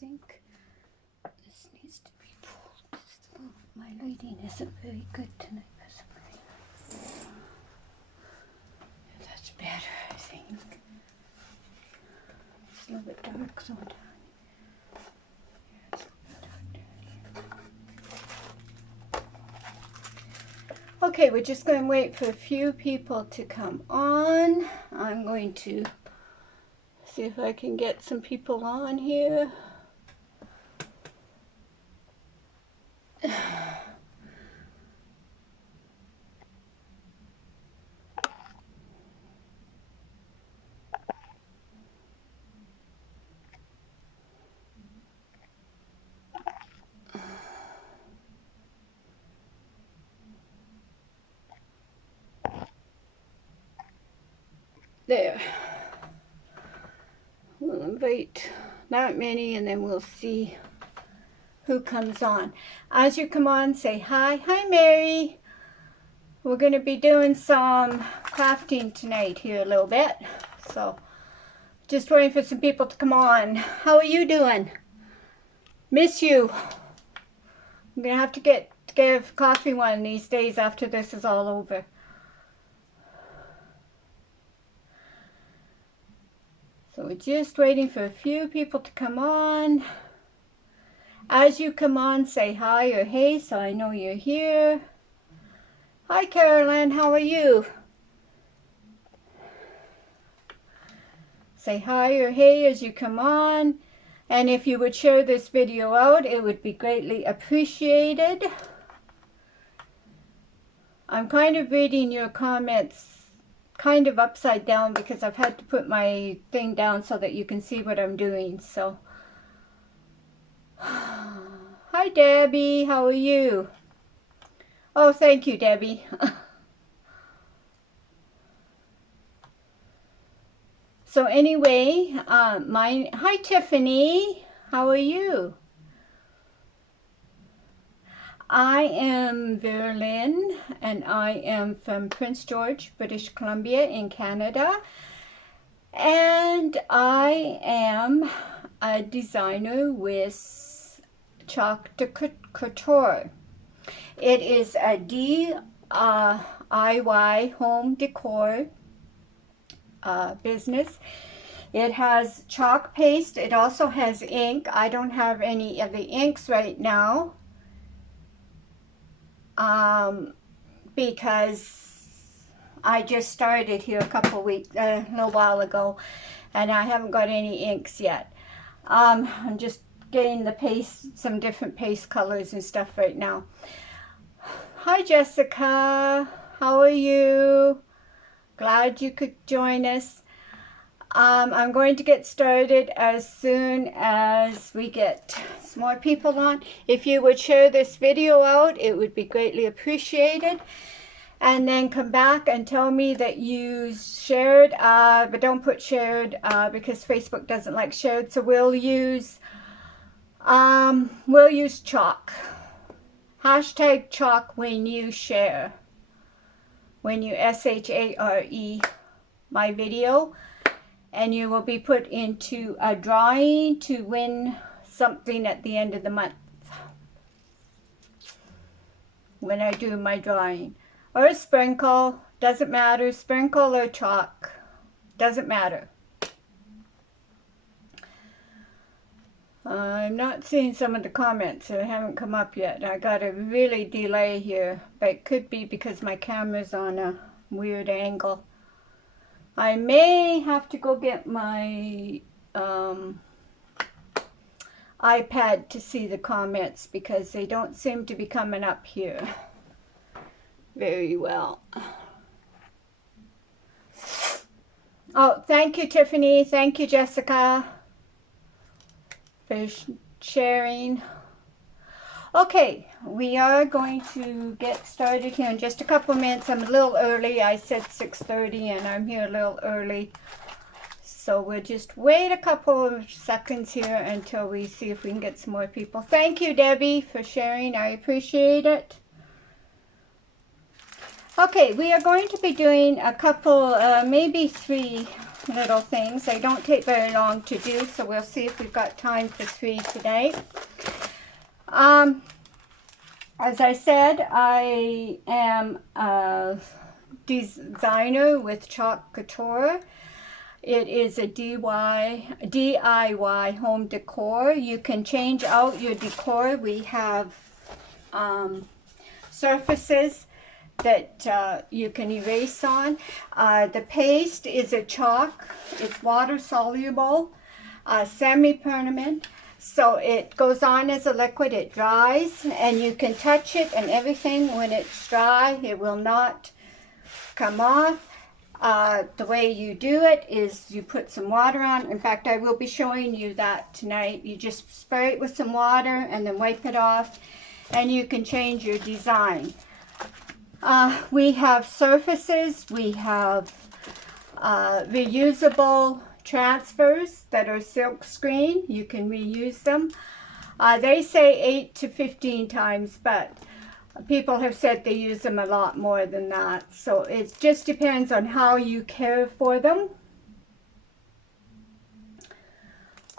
think this needs to be pulled. My lighting isn't very good tonight. That's better, I think. It's a little bit dark sometimes. Okay, we're just going to wait for a few people to come on. I'm going to see if I can get some people on here. There. We'll invite that many and then we'll see who comes on. As you come on, say hi. Hi, Mary. We're going to be doing some crafting tonight here a little bit. So, just waiting for some people to come on. How are you doing? Miss you. I'm going to have to give coffee one of these days after this is all over. So we're just waiting for a few people to come on. As you come on, say hi or hey so I know you're here. Hi Carolyn, how are you? Say hi or hey as you come on. And if you would share this video out, it would be greatly appreciated. I'm kind of reading your comments kind of upside down because I've had to put my thing down so that you can see what I'm doing. So, hi Debbie, how are you? Oh, thank you, Debbie. So anyway, hi Tiffany, how are you? I am Veralyn and I am from Prince George, British Columbia in Canada, and I am a designer with Chalk Couture. It is a DIY home decor business. It has chalk paste. It also has ink. I don't have any of the inks right now. Because I just started here a little while ago, and I haven't got any inks yet. I'm just getting the paste, some different paste colors and stuff right now. Hi Jessica, how are you? Glad you could join us. I'm going to get started as soon as we get some more people on. If you would share this video out, it would be greatly appreciated. And then come back and tell me that you shared, but don't put shared because Facebook doesn't like shared. So we'll use chalk. Hashtag chalk when you share. When you SHARE my video. And you will be put into a drawing to win something at the end of the month when I do my drawing. Or a sprinkle, doesn't matter, sprinkle or chalk, doesn't matter. I'm not seeing some of the comments that haven't come up yet. I got a really delay here, but it could be because my camera's on a weird angle. I may have to go get my iPad to see the comments because they don't seem to be coming up here very well. Oh, thank you, Tiffany. Thank you, Jessica, for sharing. Okay, we are going to get started here in just a couple of minutes. I'm a little early. I said 6:30 and I'm here a little early. So we'll just wait a couple of seconds here until we see if we can get some more people. Thank you, Debbie, for sharing. I appreciate it. Okay, we are going to be doing a couple, maybe 3 little things. They don't take very long to do, so we'll see if we've got time for 3 today. As I said, I am a designer with Chalk Couture. It is a DIY home decor. You can change out your decor. We have surfaces that you can erase on. The paste is a chalk. It's water soluble, semi-permanent. So it goes on as a liquid, it dries, and you can touch it and everything when it's dry. It will not come off. The way you do it is you put some water on. In fact, I will be showing you that tonight. You just spray it with some water and then wipe it off, and you can change your design. We have surfaces, we have reusable transfers that are silk screen. You can reuse them. They say 8 to 15 times, but people have said they use them a lot more than that. So it just depends on how you care for them.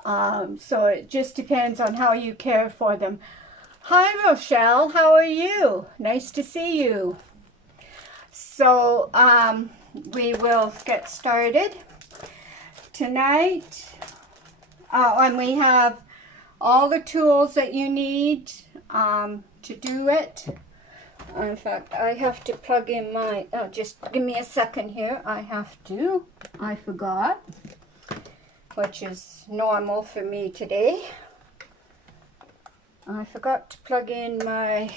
So it just depends on how you care for them. Hi Rochelle, how are you? Nice to see you. So we will get started tonight, and we have all the tools that you need to do it. In fact, I have to plug in my, just give me a second here. I forgot, which is normal for me today. I forgot to plug in my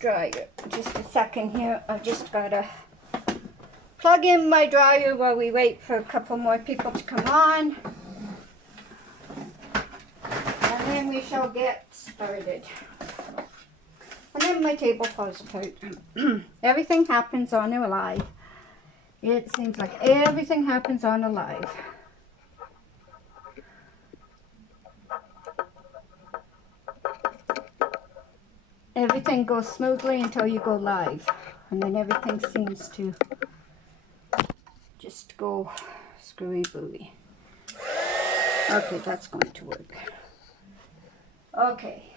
dryer. Just a second here. I've just got to plug in my dryer while we wait for a couple more people to come on. And then we shall get started. And then my table falls apart. Everything happens on a live. It seems like everything happens on a live. Everything goes smoothly until you go live, and then everything seems to just go screwy-booey. Okay, that's going to work. Okay.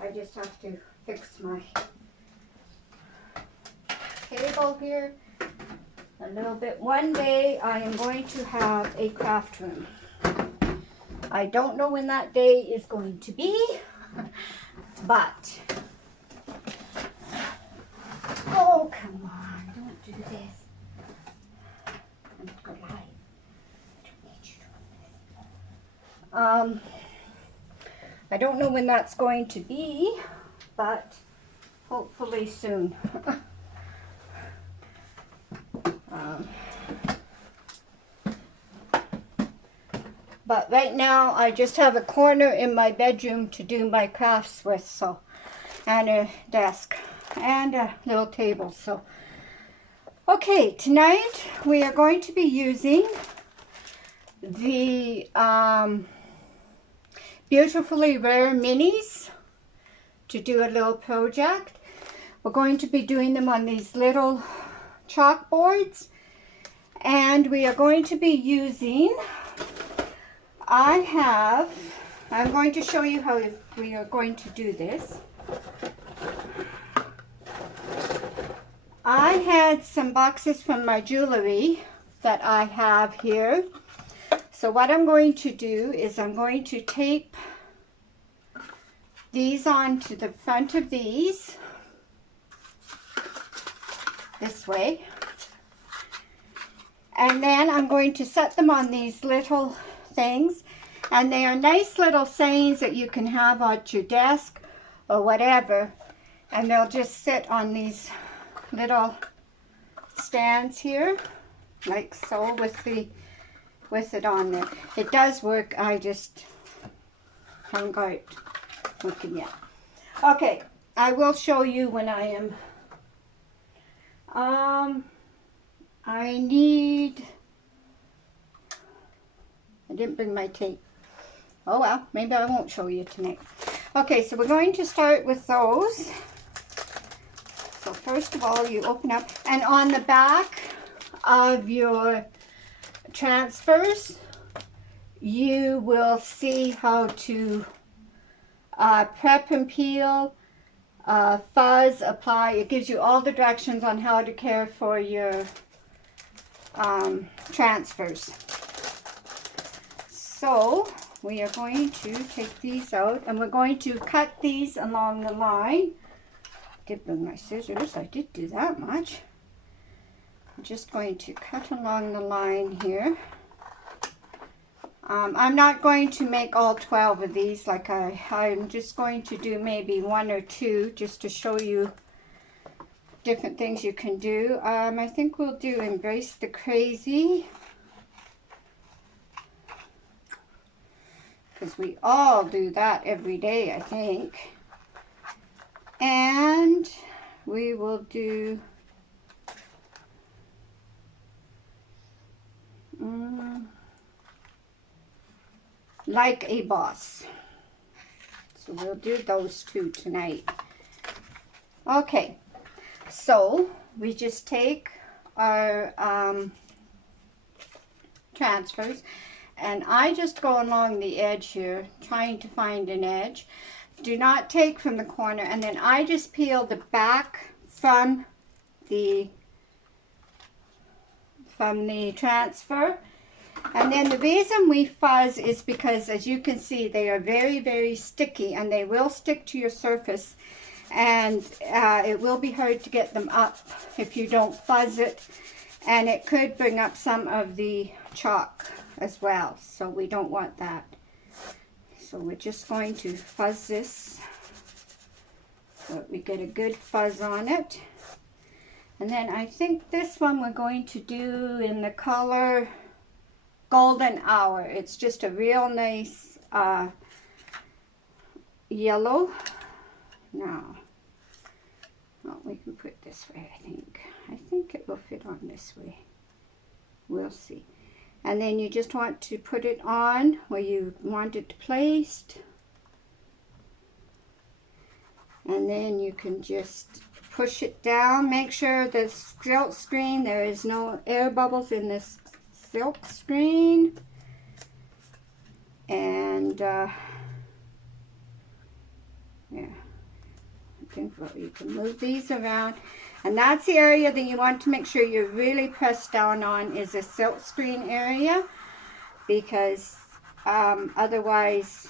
I just have to fix my table here a little bit. One day I am going to have a craft room. I don't know when that day is going to be. But, oh, come on, don't do this. I'm alive. I don't need you doing this. I don't know when that's going to be, but hopefully soon. But right now, I just have a corner in my bedroom to do my crafts with, so, and a desk, and a little table, so. Okay, tonight we are going to be using the Beautifully Rare Minis to do a little project. We're going to be doing them on these little chalkboards, and we are going to be using, I'm going to show you how we are going to do this. I had some boxes from my jewelry that I have here. So what I'm going to do is I'm going to tape these onto the front of these, this way. And then I'm going to set them on these little things, and they are nice little sayings that you can have at your desk or whatever, and they'll just sit on these little stands here, like so, with it on there. It does work, I just haven't got it working yet. Okay, I will show you when I am I didn't bring my tape. Oh well, maybe I won't show you tonight. Okay, so we're going to start with those. So first of all, you open up, and on the back of your transfers, you will see how to prep and peel, fuzz, apply. It gives you all the directions on how to care for your transfers. So we are going to take these out and we're going to cut these along the line. I did bring my scissors, I did do that much. I'm just going to cut along the line here. I'm not going to make all 12 of these, like I'm just going to do maybe 1 or 2 just to show you different things you can do. I think we'll do Embrace the Crazy, because we all do that every day, I think. And we will do Like a Boss. So we'll do those 2 tonight. Okay, so we just take our transfers, and I just go along the edge here trying to find an edge. Do not take from the corner, and then I just peel the back from the transfer. And then the reason we fuzz is because, as you can see, they are very, very sticky, and they will stick to your surface, and it will be hard to get them up if you don't fuzz it, and it could bring up some of the chalk as well, so we don't want that. So we're just going to fuzz this so that we get a good fuzz on it. And then I think this one we're going to do in the color Golden Hour. It's just a real nice yellow. Now, well, we can put it this way, I think. I think it will fit on this way. We'll see. And then you just want to put it on where you want it placed. And then you can just push it down. Make sure the silk screen, there is no air bubbles in this silk screen. And yeah, I think you can move these around. And that's the area that you want to make sure you really press down on, is the silk screen area, because otherwise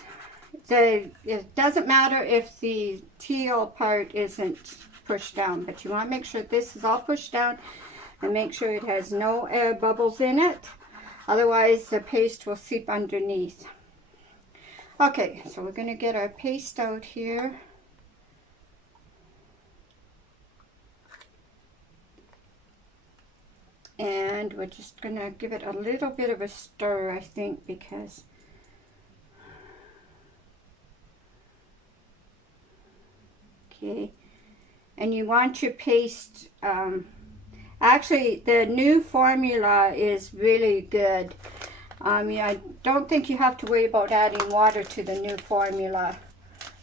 it doesn't matter if the teal part isn't pushed down, but you want to make sure this is all pushed down and make sure it has no air bubbles in it. Otherwise the paste will seep underneath. Okay, so we're going to get our paste out here. And we're just going to give it a little bit of a stir, I think, because okay. And you want your paste, actually the new formula is really good. I don't think you have to worry about adding water to the new formula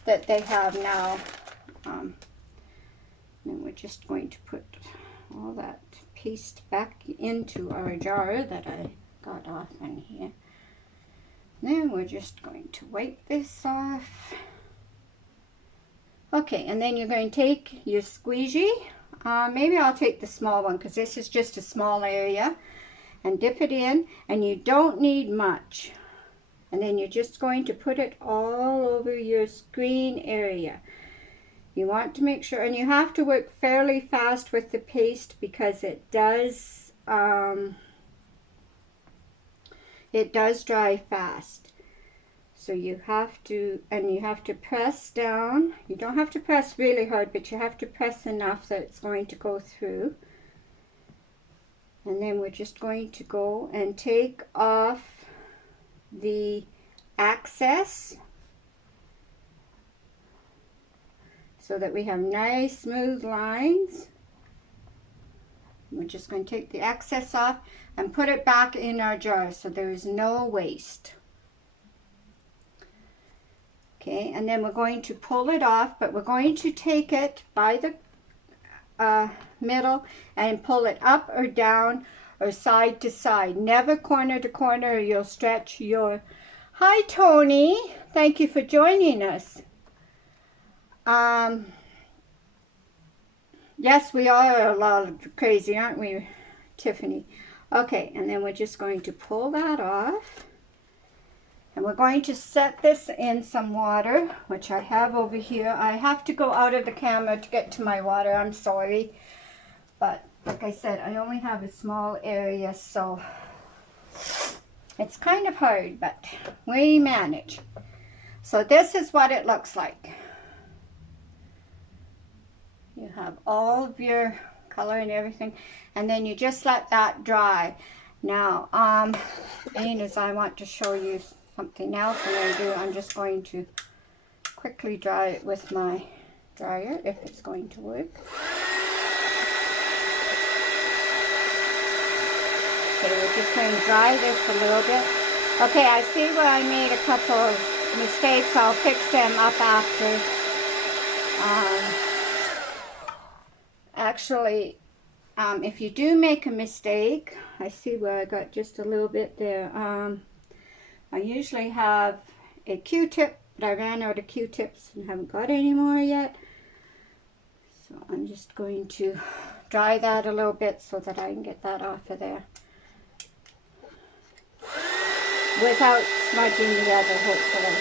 that they have now. And we're just going to put all that paste back into our jar that I got off in here. Then we're just going to wipe this off. Okay, and then you're going to take your squeegee. Maybe I'll take the small one because this is just a small area, and dip it in, and you don't need much. And then you're just going to put it all over your screen area. You want to make sure, and you have to work fairly fast with the paste because it does dry fast. So you have to, and you have to press down. You don't have to press really hard, but you have to press enough that it's going to go through. And then we're just going to go and take off the excess, so that we have nice smooth lines. We're just going to take the excess off and put it back in our jar so there is no waste. Okay, and then we're going to pull it off, but we're going to take it by the middle and pull it up or down or side to side, never corner to corner, or you'll stretch your... Hi, Tony. Thank you for joining us. Yes, we are a lot crazy, aren't we, Tiffany? Okay, and then we're just going to pull that off. And we're going to set this in some water, which I have over here. I have to go out of the camera to get to my water. I'm sorry. But like I said, I only have a small area, so it's kind of hard, but we manage. So this is what it looks like. You have all of your color and everything, and then you just let that dry. Now, as I want to show you something else I'm just going to quickly dry it with my dryer, if it's going to work. Okay, we're just going to dry this a little bit. Okay, I see where I made a couple of mistakes. I'll fix them up after. Actually, if you do make a mistake, I see where I got just a little bit there. I usually have a Q-tip, but I ran out of Q-tips and haven't got any more yet. So I'm just going to dry that a little bit so that I can get that off of there without smudging the other, hopefully.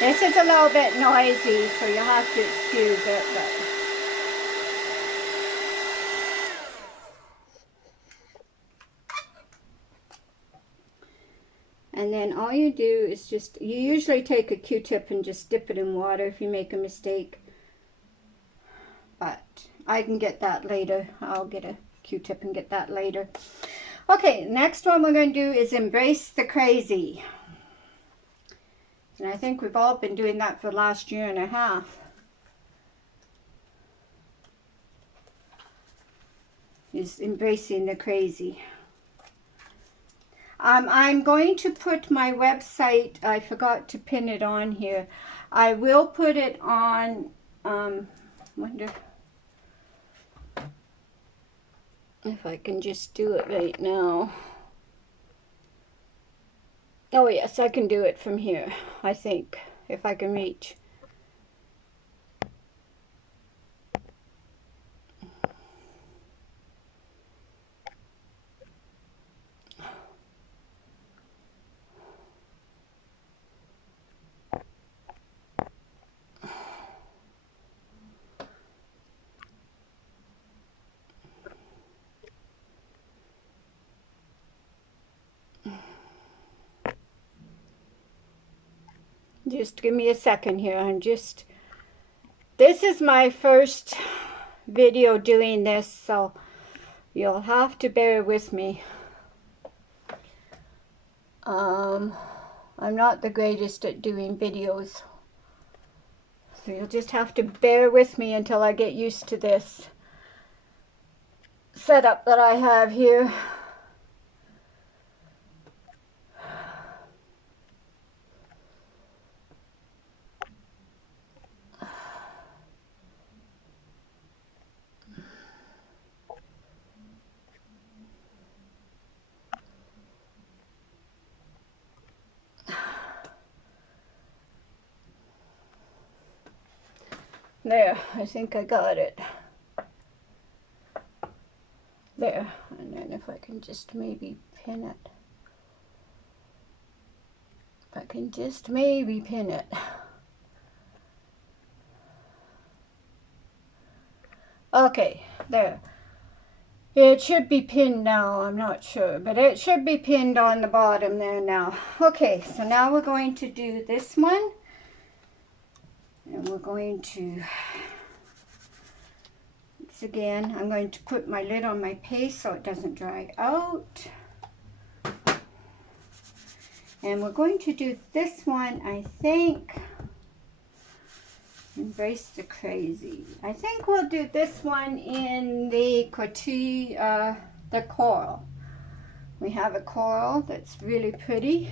This is a little bit noisy, so you'll have to excuse it, but and then all you do is just, you usually take a Q-tip and just dip it in water if you make a mistake. But I can get that later. I'll get a Q-tip and get that later. Okay, next one we're going to do is Embrace the Crazy. And I think we've all been doing that for the last year and a half. Is embracing the crazy. I'm going to put my website, I forgot to pin it on here. I will put it on, wonder if I can just do it right now. Oh yes, I can do it from here, I think, if I can reach. Just give me a second here. This is my first video doing this, so you'll have to bear with me. I'm not the greatest at doing videos, so you'll just have to bear with me until I get used to this setup that I have here. There, I think I got it. There, and then if I can just maybe pin it. If I can just maybe pin it. Okay, there. It should be pinned now, I'm not sure, but it should be pinned on the bottom there now. Okay, so now we're going to do this one. And we're going to, once again, I'm going to put my lid on my paste so it doesn't dry out. And we're going to do this one, I think, Embrace the Crazy. I think we'll do this one in the couture, the coral. We have a coral that's really pretty.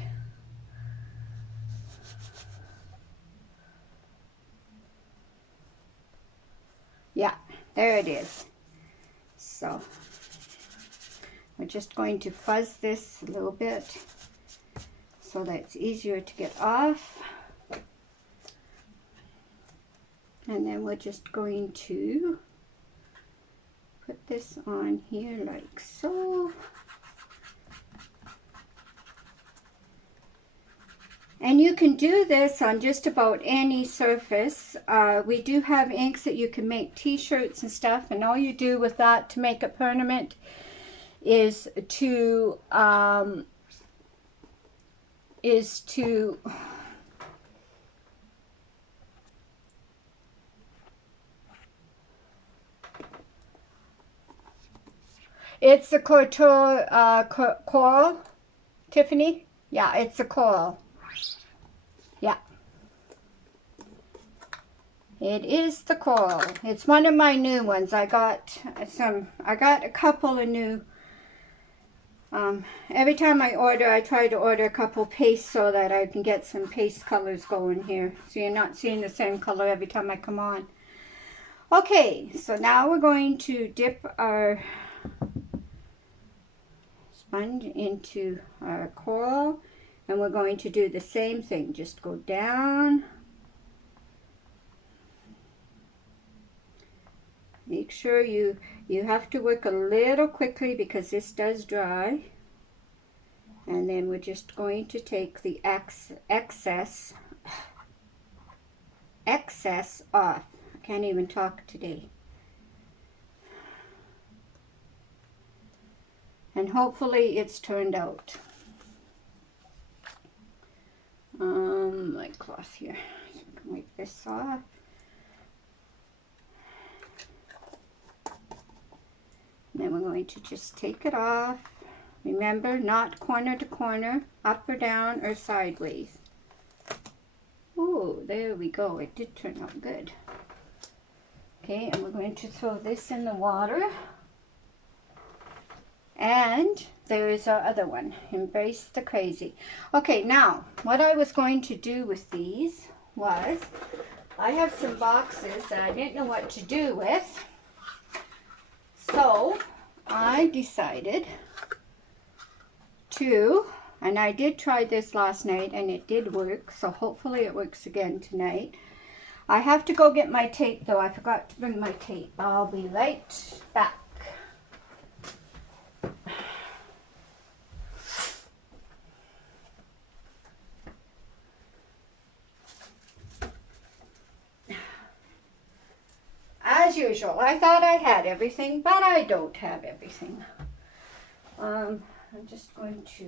Yeah, there it is. So We're just going to fuzz this a little bit so that it's easier to get off. And then we're just going to put this on here like so. And you can do this on just about any surface. We do have inks that you can make t-shirts and stuff, and all you do with that to make it permanent is to it's a couture coral, Tiffany. Yeah, it's a coral. Yeah, it is the coral. It's one of my new ones. I got a couple of new. Every time I order, I try to order a couple pastes so that I can get some paste colors going here. So you're not seeing the same color every time I come on. Okay, so now we're going to dip our sponge into our coral. And we're going to do the same thing. Just go down. Make sure you have to work a little quickly because this does dry. And then we're just going to take the excess off. I can't even talk today. And hopefully it's turned out. My cloth here, so I can wipe this off. And then we're going to just take it off. Remember, not corner to corner, up or down or sideways. Oh, there we go. It did turn out good. Okay, and we're going to throw this in the water. And there is our other one, Embrace the Crazy. Okay, now, what I was going to do with these was, I have some boxes that I didn't know what to do with. So, I decided to, and I did try this last night and it did work, so hopefully it works again tonight. I have to go get my tape though. I forgot to bring my tape. I'll be right back. As usual, I thought I had everything, but I don't have everything. I'm just going to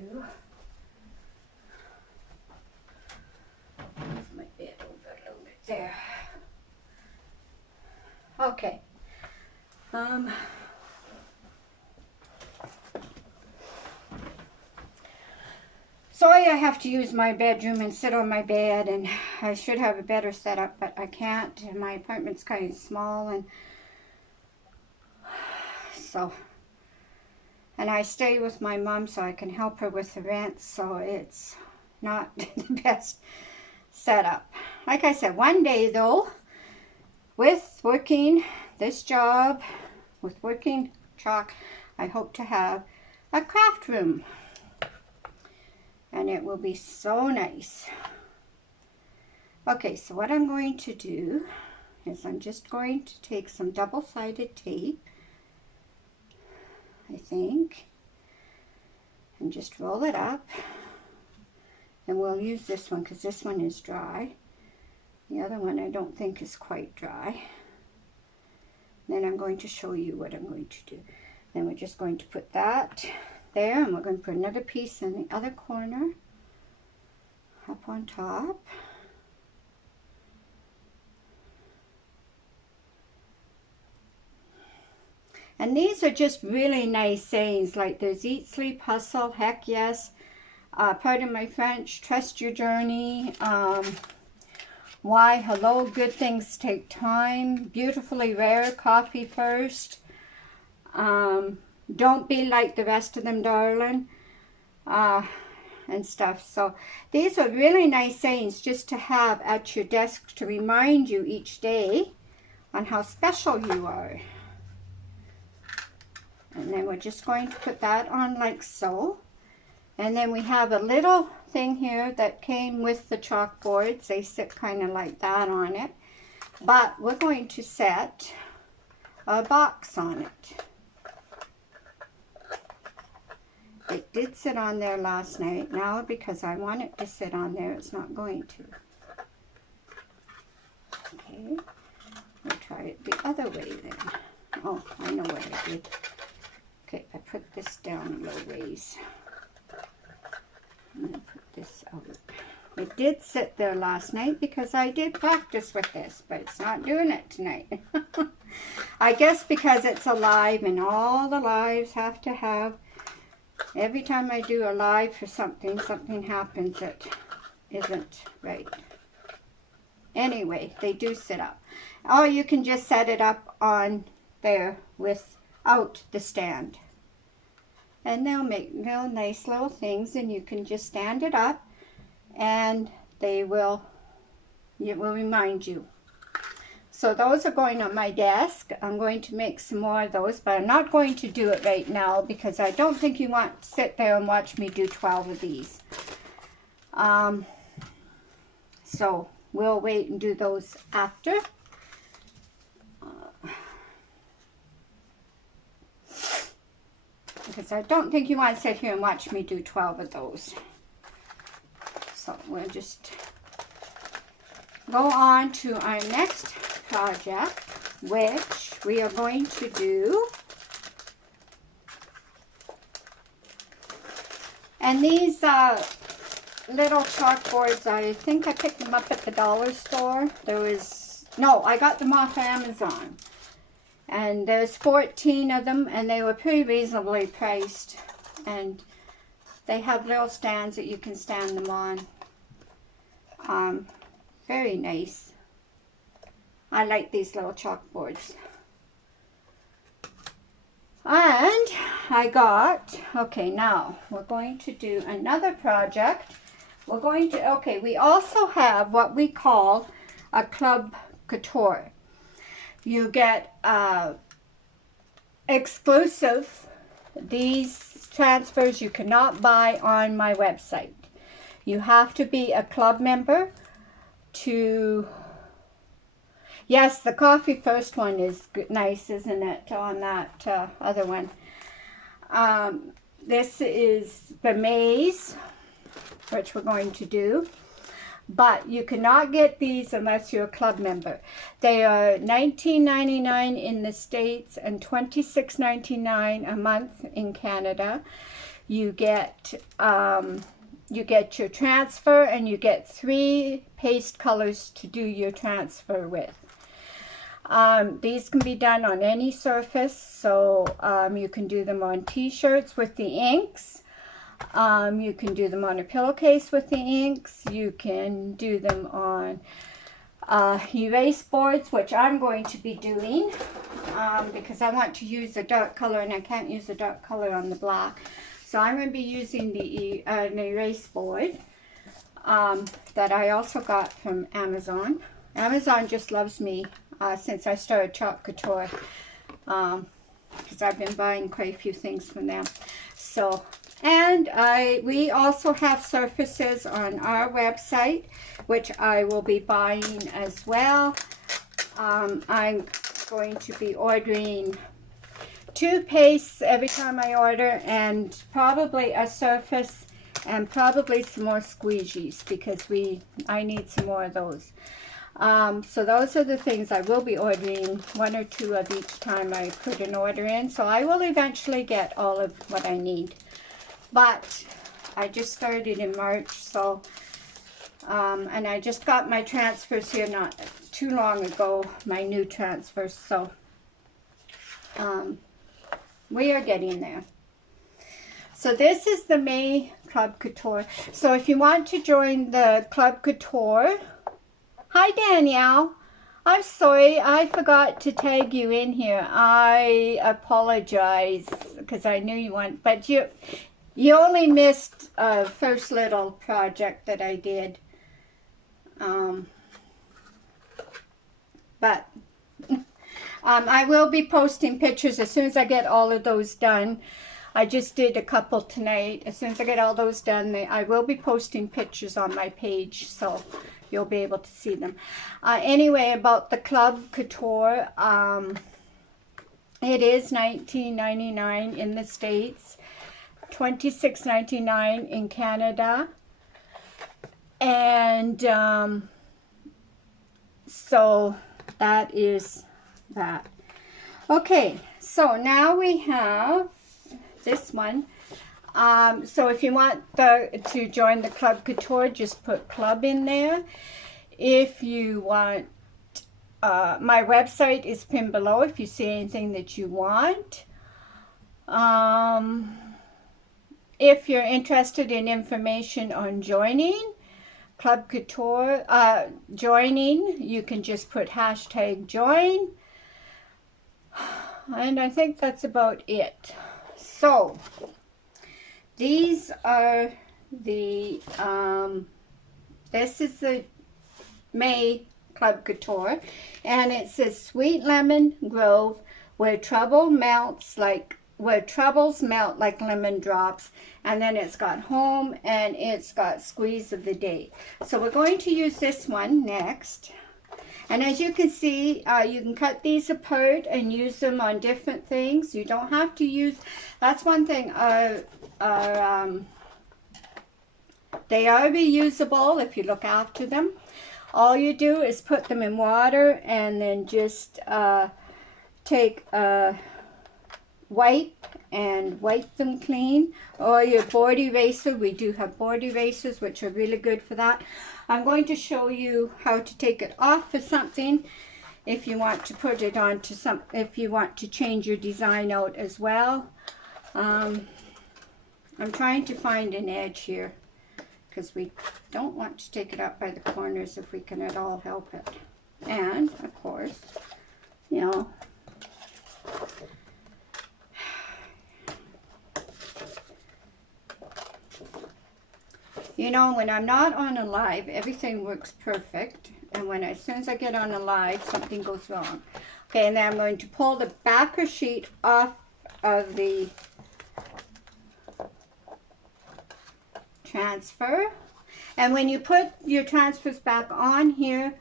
move my bed over a little bit there. Okay. Sorry I have to use my bedroom and sit on my bed, and I should have a better setup, but I can't. My apartment's kind of small, and so, and I stay with my mom so I can help her with the rent, so it's not the best setup. Like I said, one day though, with working this job, with working chalk, I hope to have a craft room. And it will be so nice. Okay, so what I'm going to do is I'm just going to take some double-sided tape, I think, and just roll it up. And we'll use this one because this one is dry. The other one I don't think is quite dry. Then I'm going to show you what I'm going to do. Then we're just going to put that there, and we're going to put another piece in the other corner up on top. And these are just really nice sayings, like there's Eat, Sleep, Hustle, Heck Yes, Pardon My French, Trust Your Journey, Why, Hello, Good Things Take Time, Beautifully Rare, Coffee First, Don't Be Like the Rest of Them, Darling, and stuff. So these are really nice sayings just to have at your desk to remind you each day on how special you are. And then we're just going to put that on like so. And then we have a little thing here that came with the chalkboards. They sit kind of like that on it. But we're going to set a box on it. It did sit on there last night. Now, because I want it to sit on there, it's not going to. Okay, we'll try it the other way then. Oh, I know what I did. Okay, I put this down a little ways. I'm going to put this out. It did sit there last night because I did practice with this, but it's not doing it tonight. I guess because it's a live and all the lives have to have, every time I do a live for something, something happens that isn't right. Anyway, they do sit up. Or you can just set it up on there without the stand. And they'll make real nice little things, and you can just stand it up and it will remind you. So those are going on my desk. I'm going to make some more of those, but I'm not going to do it right now because I don't think you want to sit there and watch me do 12 of these. So we'll wait and do those after. Because I don't think you want to sit here and watch me do 12 of those. So we'll just go on to our next project, which we are going to do. And these little chalkboards, I think I picked them up at the dollar store. No, I got them off Amazon. And there's 14 of them, and they were pretty reasonably priced. And they have little stands that you can stand them on. Very nice. I like these little chalkboards. And I got, okay, now we're going to do another project. We're going to, okay, we also have what we call a Club Couture. You get exclusive, these transfers you cannot buy on my website. You have to be a club member to, yes, the coffee first one is good, nice, isn't it, on that other one. This is the May's, which we're going to do. But you cannot get these unless you're a club member. They are $19.99 in the States and $26.99 a month in Canada. You get your transfer, and you get 3 paste colors to do your transfer with. These can be done on any surface, so you can do them on t-shirts with the inks. You can do them on a pillowcase with the inks. You can do them on erase boards, which I'm going to be doing because I want to use a dark color and I can't use a dark color on the black. So I'm going to be using the an erase board that I also got from Amazon. Amazon just loves me since I started Chalk Couture because I've been buying quite a few things from them. So, and we also have surfaces on our website, which I will be buying as well. I'm going to be ordering 2 pastes every time I order, and probably a surface, and probably some more squeegees because I need some more of those. So those are the things I will be ordering, 1 or 2 of each time I put an order in. So I will eventually get all of what I need. But I just started in March, so, and I just got my transfers here not too long ago, my new transfers, so we are getting there. So this is the May Club Couture. So if you want to join the Club Couture, hi Danielle, I'm sorry, I forgot to tag you in here. I apologize because I knew you want, but you only missed a first little project that I did. But I will be posting pictures as soon as I get all of those done. I just did a couple tonight. As soon as I get all those done, I will be posting pictures on my page, so you'll be able to see them. Anyway, about the Club Couture, it is $19.99 in the States, $26.99 in Canada, and so that is that. Okay, so now we have this one. So if you want to join the Club Couture, just put club in there. If you want, my website is pinned below if you see anything that you want. If you're interested in information on joining Club Couture, you can just put #join. And I think that's about it. So these are the, this is the May Club Couture, and it says Sweet Lemon Grove, where troubles melt like lemon drops. And then it's got home, and it's got squeeze of the day. So we're going to use this one next. And as you can see, you can cut these apart and use them on different things. You don't have to use, that's one thing, they are reusable if you look after them. All you do is put them in water and then just take a wipe and wipe them clean, or your board eraser. We do have board erasers, which are really good for that. I'm going to show you how to take it off for something if you want to put it onto some, if you want to change your design out as well. I'm trying to find an edge here because we don't want to take it up by the corners if we can at all help it. And of course, you know, when I'm not on a live, everything works perfect. And as soon as I get on a live, something goes wrong. Okay, and then I'm going to pull the backer sheet off of the transfer. And when you put your transfers back on here,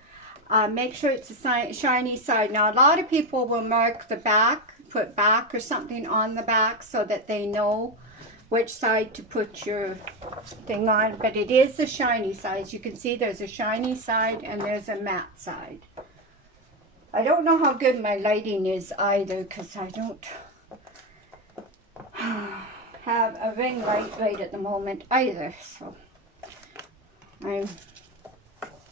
make sure it's a shiny side. Now, a lot of people will mark the back, put back or something on the back so that they know which side to put your thing on, but it is the shiny side. As you can see, there's a shiny side and there's a matte side. I don't know how good my lighting is either, because I don't have a ring light right at the moment either, so I'm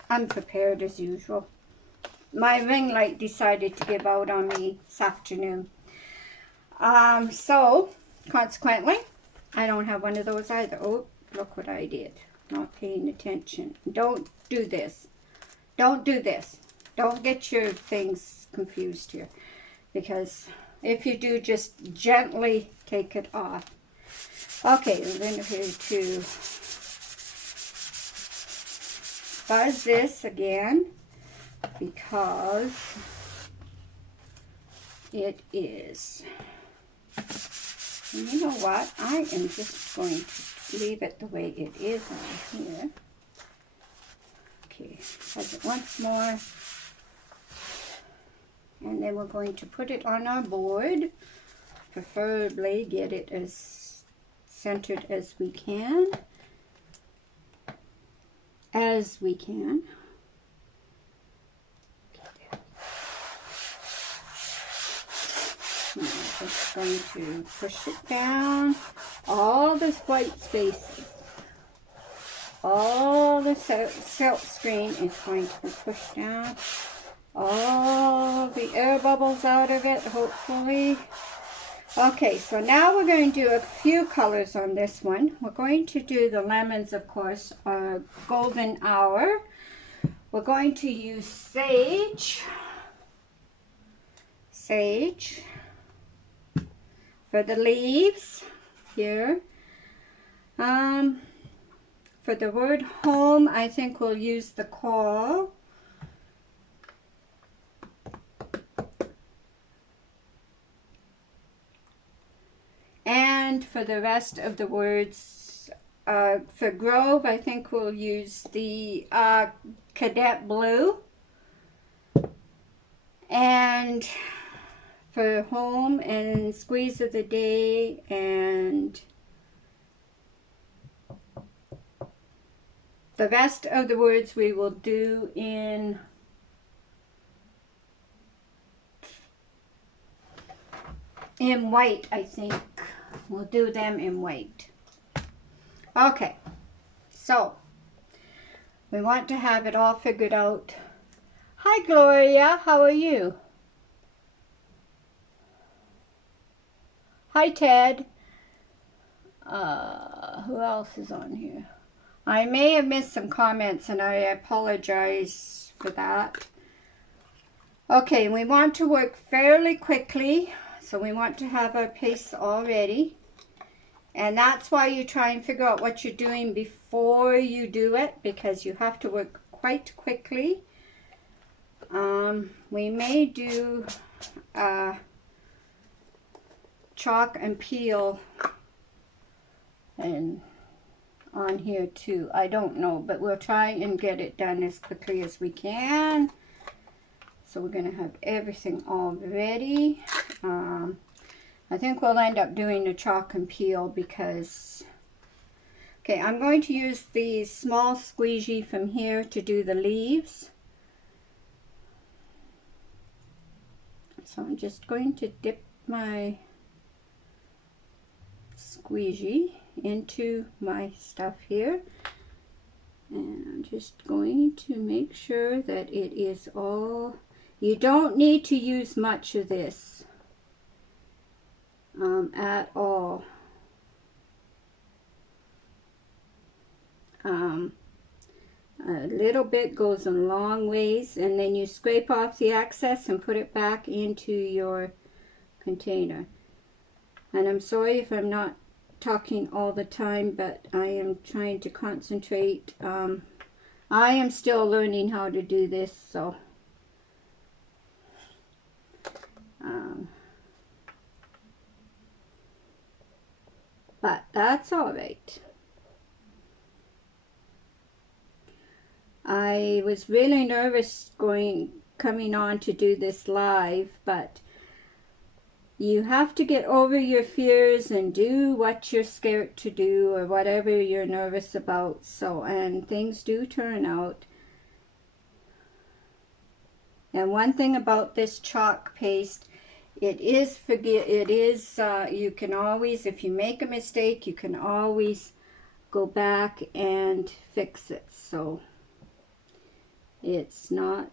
unprepared as usual. My ring light decided to give out on me this afternoon. So consequently, I don't have one of those either. Oh, look what I did. Not paying attention. Don't do this. Don't do this. Don't get your things confused here. Because if you do, just gently take it off. Okay, we're going to buzz this again because it is. And you know what? I am just going to leave it the way it is on here. Okay, buzz it once more. And then we're going to put it on our board. Preferably get it as centered as we can. Now I'm just going to push it down. All this white space, all the silk screen is going to be pushed down. All the air bubbles out of it, hopefully. Okay, so now we're going to do a few colors on this one. We're going to do the lemons, of course, golden hour. We're going to use sage. Sage. For the leaves here. For the word home, I think we'll use the coral. And for the rest of the words, for Grove, I think we'll use the Cadet Blue. And for Home and Squeeze of the Day and the rest of the words we will do in white, I think. We'll do them in white. Okay, so we want to have it all figured out. Hi Gloria, how are you? Hi Ted. Who else is on here? I may have missed some comments and I apologize for that. Okay, we want to work fairly quickly, so we want to have our paste all ready. And that's why you try and figure out what you're doing before you do it, because you have to work quite quickly. We may do chalk and peel and on here too. I don't know, but we'll try and get it done as quickly as we can. So we're going to have everything all ready. I think we'll end up doing the chalk and peel because, okay, I'm going to use the small squeegee from here to do the leaves. So I'm just going to dip my squeegee into my stuff here. And I'm just going to make sure that it is all, you don't need to use much of this at all. A little bit goes a long ways, and then you scrape off the excess and put it back into your container. And I'm sorry if I'm not talking all the time, but I am trying to concentrate. I am still learning how to do this, so but that's all right. I was really nervous coming on to do this live, but you have to get over your fears and do what you're scared to do or whatever you're nervous about. So, and things do turn out. And one thing about this chalk paste, it is, you can always, if you make a mistake, you can always go back and fix it. So it's not,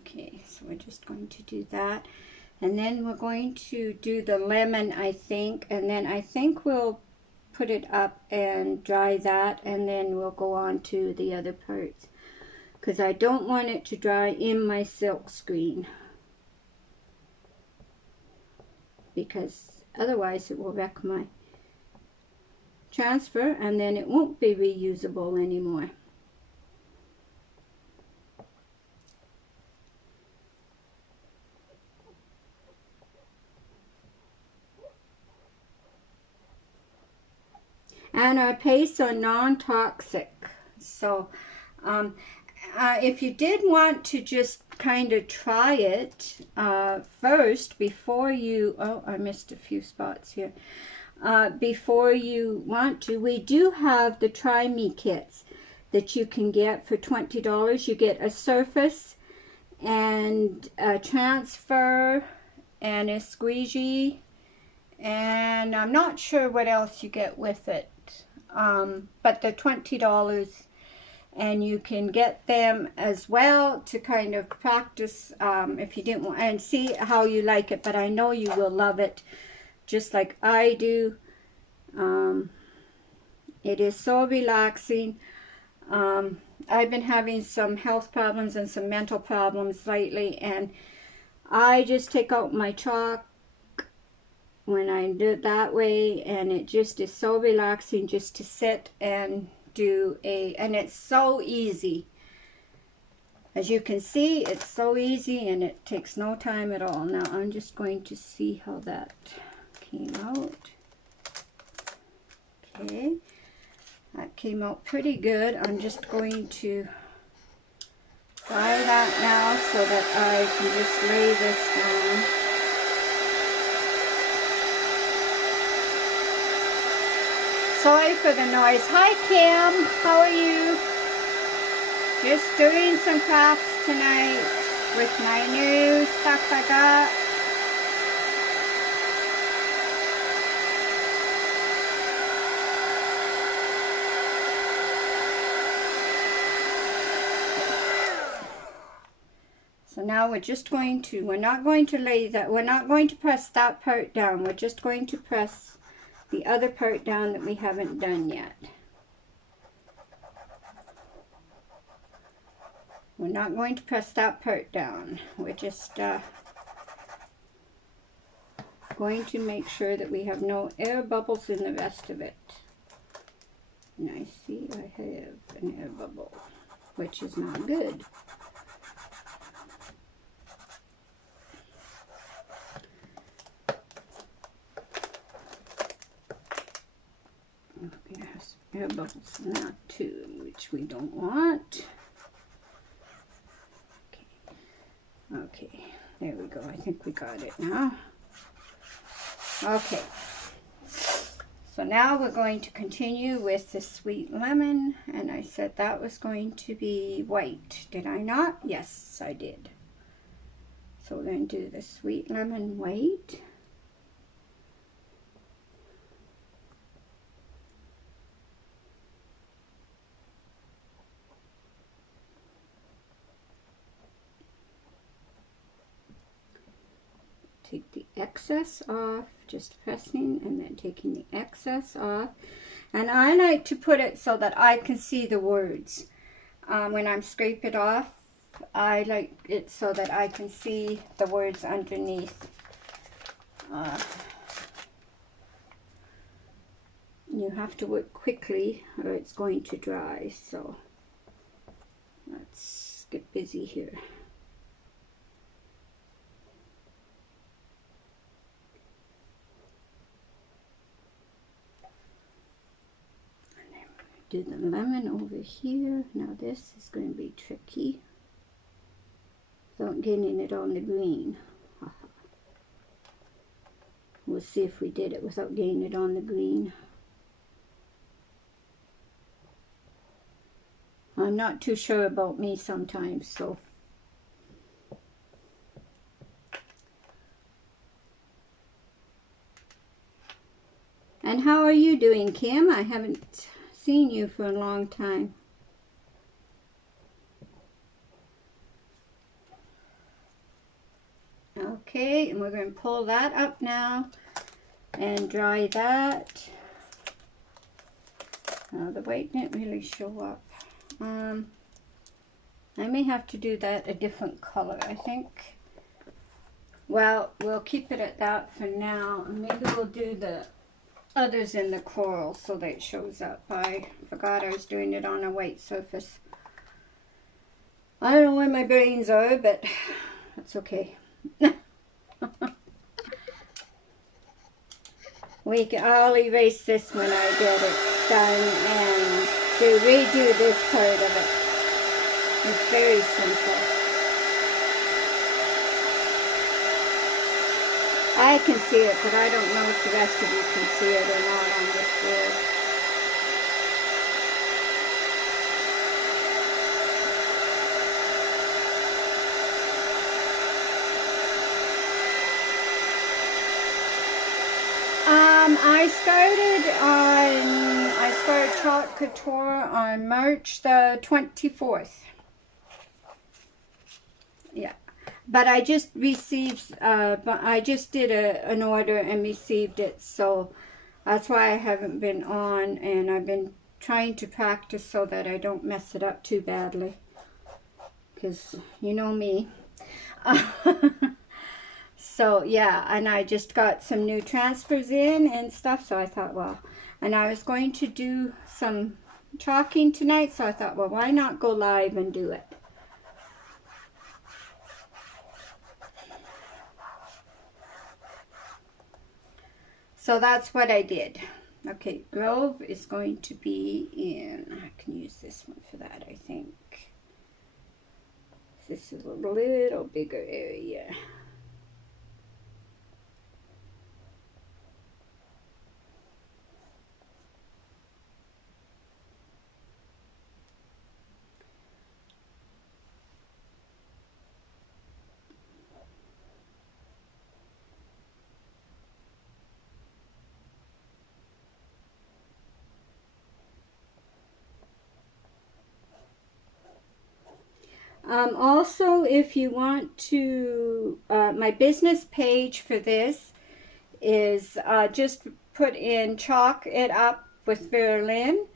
okay, so we're just going to do that. And then we're going to do the lemon, I think, and then I think we'll put it up and dry that, and then we'll go on to the other parts, because I don't want it to dry in my silk screen, because otherwise it will wreck my transfer and then it won't be reusable anymore. And our pastes are non-toxic. So if you did want to just kind of try it first before you, oh, I missed a few spots here. Before you want to, we do have the Try Me kits that you can get for $20. You get a surface and a transfer and a squeegee, and I'm not sure what else you get with it. But they're $20, and you can get them as well to kind of practice if you didn't want, and see how you like it. But I know you will love it just like I do. It is so relaxing. I've been having some health problems and some mental problems lately, and I just take out my chalk when I do it that way, and it just is so relaxing just to sit and do and it's so easy. As you can see, it's so easy and it takes no time at all. Now I'm just going to see how that came out. Okay, that came out pretty good. I'm just going to dry that now so that I can just lay this down. Sorry for the noise. Hi Kim, how are you? Just doing some crafts tonight with my new stuff I got. So now we're just going to, we're not going to lay that, we're not going to press that part down. We're just going to press the other part down that we haven't done yet. We're not going to press that part down. We're just going to make sure that we have no air bubbles in the rest of it. And I see I have an air bubble, which is not good. It has air bubbles in that too, which we don't want. Okay, there we go. I think we got it now. Okay, so now we're going to continue with the sweet lemon, and I said that was going to be white. Did I not? Yes, I did. So we're going to do the sweet lemon white. Take the excess off, just pressing and then taking the excess off. And I like to put it so that I can see the words. When I'm scrape it off, I like it so that I can see the words underneath. You have to work quickly or it's going to dry. So let's get busy here. Do the lemon over here. Now this is going to be tricky without getting it on the green. We'll see if we did it without getting it on the green. I'm not too sure about me sometimes, so and how are you doing, Kim? I haven't seen you for a long time. Okay, and we're going to pull that up now and dry that. The white didn't really show up. I may have to do that a different color, I think. Well, we'll keep it at that for now. Maybe we'll do the others in the coral so that it shows up. I forgot I was doing it on a white surface. I don't know where my brains are, but that's okay. I'll erase this when I get it done and redo this part of it. It's very simple. I can see it, but I don't know if the rest of you can see it or not on this board. I started Chalk Couture on March the 24th. Yeah. But I just received, I just did an order and received it, so that's why I haven't been on, and I've been trying to practice so that I don't mess it up too badly, because you know me. So yeah, and I just got some new transfers in and stuff, so I thought, well, and I was going to do some chalking tonight, so I thought, well, why not go live and do it? So that's what I did. Okay, Grove is going to be in, I can use this one for that, I think. This is a little bigger area. Also, if you want to, my business page for this is just put in Chalk It Up with Veralyn,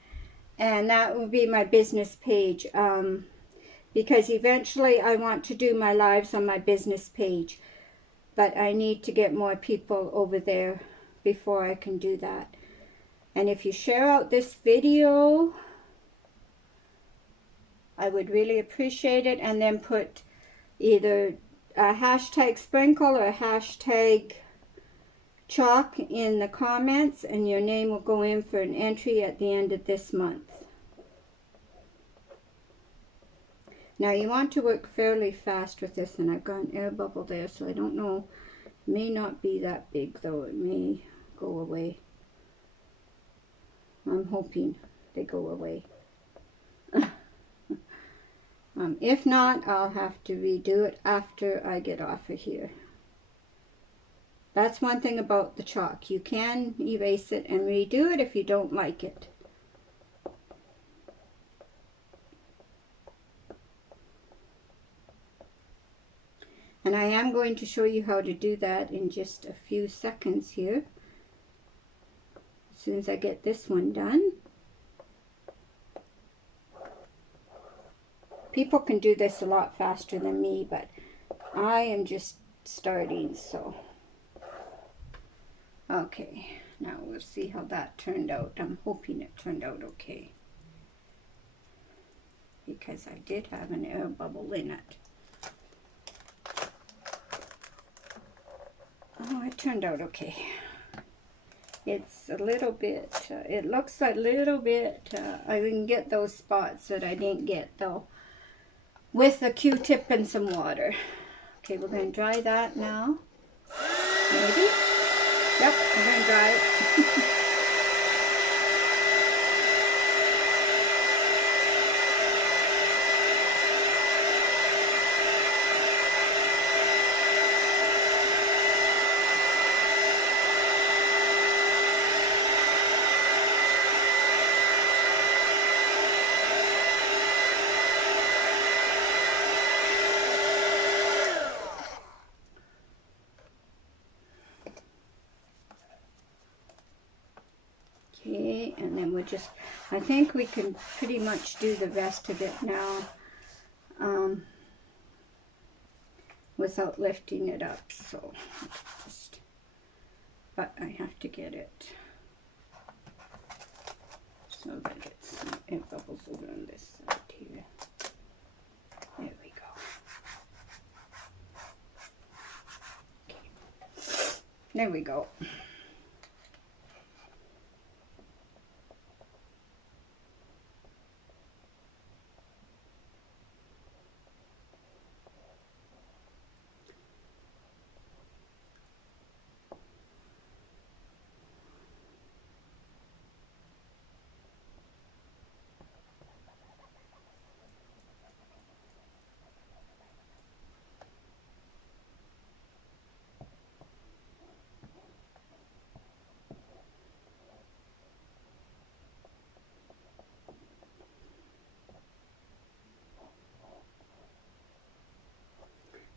and that will be my business page, because eventually I want to do my lives on my business page, but I need to get more people over there before I can do that. And if you share out this video, I would really appreciate it, and then put either a hashtag sprinkle or a hashtag chalk in the comments, and your name will go in for an entry at the end of this month. Now you want to work fairly fast with this, and I've got an air bubble there, so I don't know, it may not be that big though, it may go away. I'm hoping they go away. If not, I'll have to redo it after I get off of here. That's one thing about the chalk. You can erase it and redo it if you don't like it. And I am going to show you how to do that in just a few seconds here. As soon as I get this one done. People can do this a lot faster than me, but I am just starting, so. Okay, now we'll see how that turned out. I'm hoping it turned out okay, because I did have an air bubble in it. Oh, it turned out okay. It's a little bit, it looks a little bit, I can get those spots that I didn't get though, with a Q-tip and some water. Okay, we're going to dry that now. Maybe? Yep, we're going to dry it. Okay, and then we'll just, I think we can pretty much do the rest of it now without lifting it up. So, just, but I have to get it so that it bubbles over on this side here. There we go. Okay. There we go.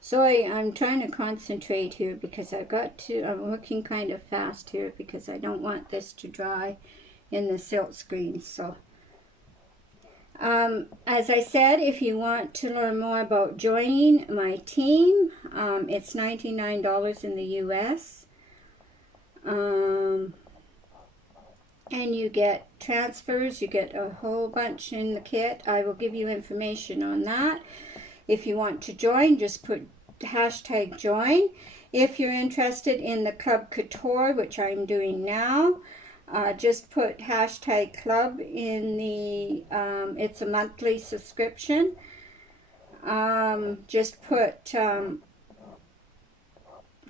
Sorry, I'm trying to concentrate here because I'm working kind of fast here because I don't want this to dry in the silk screen. So, as I said, if you want to learn more about joining my team, it's $99 in the US. and you get transfers. You get a whole bunch in the kit. I will give you information on that. If you want to join, just put hashtag join. If you're interested in the Club Couture, which I'm doing now, just put hashtag club in the, it's a monthly subscription. Just put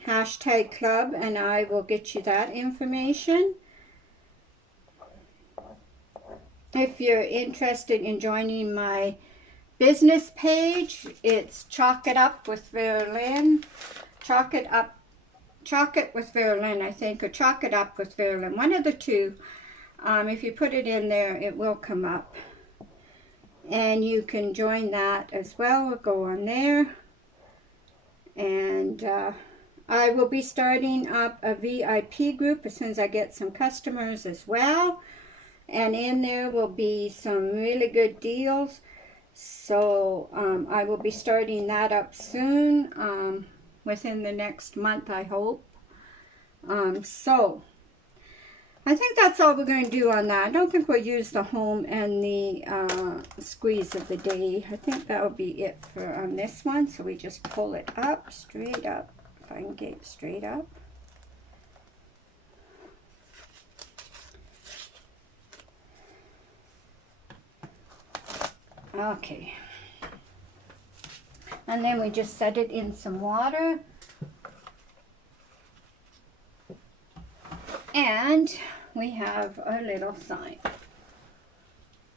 hashtag club and I will get you that information. If you're interested in joining my business page, it's Chalk It Up with Veralyn. Chalk It with Veralyn, I think, or Chalk It Up with Veralyn. One of the two. If you put it in there, it will come up. And you can join that as well. Go on there. And I will be starting up a VIP group as soon as I get some customers as well. And in there will be some really good deals. So I will be starting that up soon. Within the next month, I hope. So I think that's all we're going to do on that. I don't think we'll use the home and the squeeze of the day. I think that will be it for on this one. So we just pull it up, straight up, if I can get it straight up. Okay. And then we just set it in some water. And we have a little sign.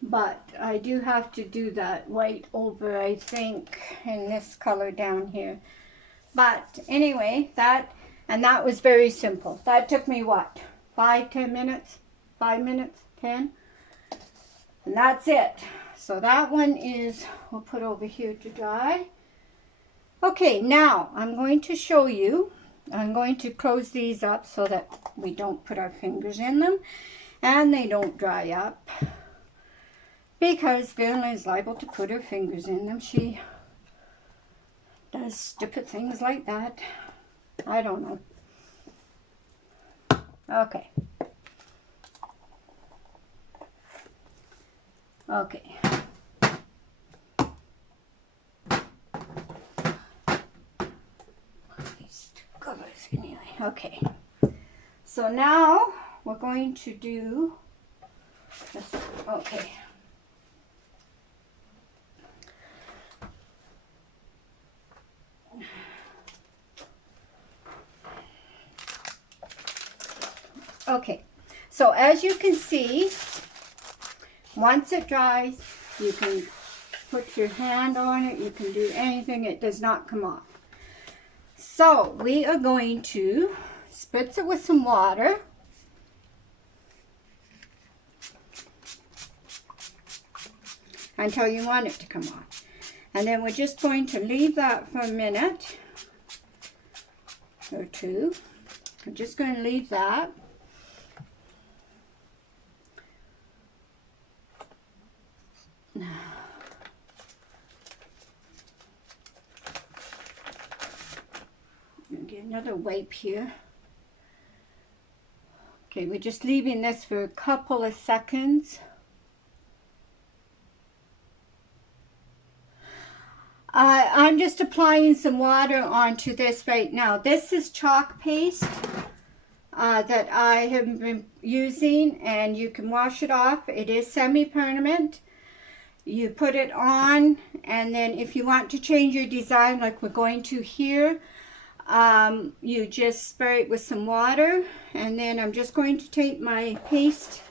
But I do have to do that white over, I think, in this color down here. But anyway, that was very simple. That took me what? 5-10 minutes? 5 minutes? 10? And that's it. So that one is, we'll put over here to dry. Okay, now I'm going to show you. I'm going to close these up so that we don't put our fingers in them and they don't dry up, because Veralyn is liable to put her fingers in them. She does stupid things like that. I don't know. Okay. Okay. Anyway, okay, so now we're going to do this. Okay, so as you can see, once it dries, you can put your hand on it, you can do anything, it does not come off. So we are going to spritz it with some water. Until you want it to come off. And then we're just going to leave that for a minute or two. I'm just going to leave that. Get another wipe here. Okay, we're just leaving this for a couple of seconds. I'm just applying some water onto this right now. This is chalk paste that I have been using, and you can wash it off. It is semi-permanent. You put it on, and then if you want to change your design like we're going to here, you just spray it with some water. And then I'm just going to take my paste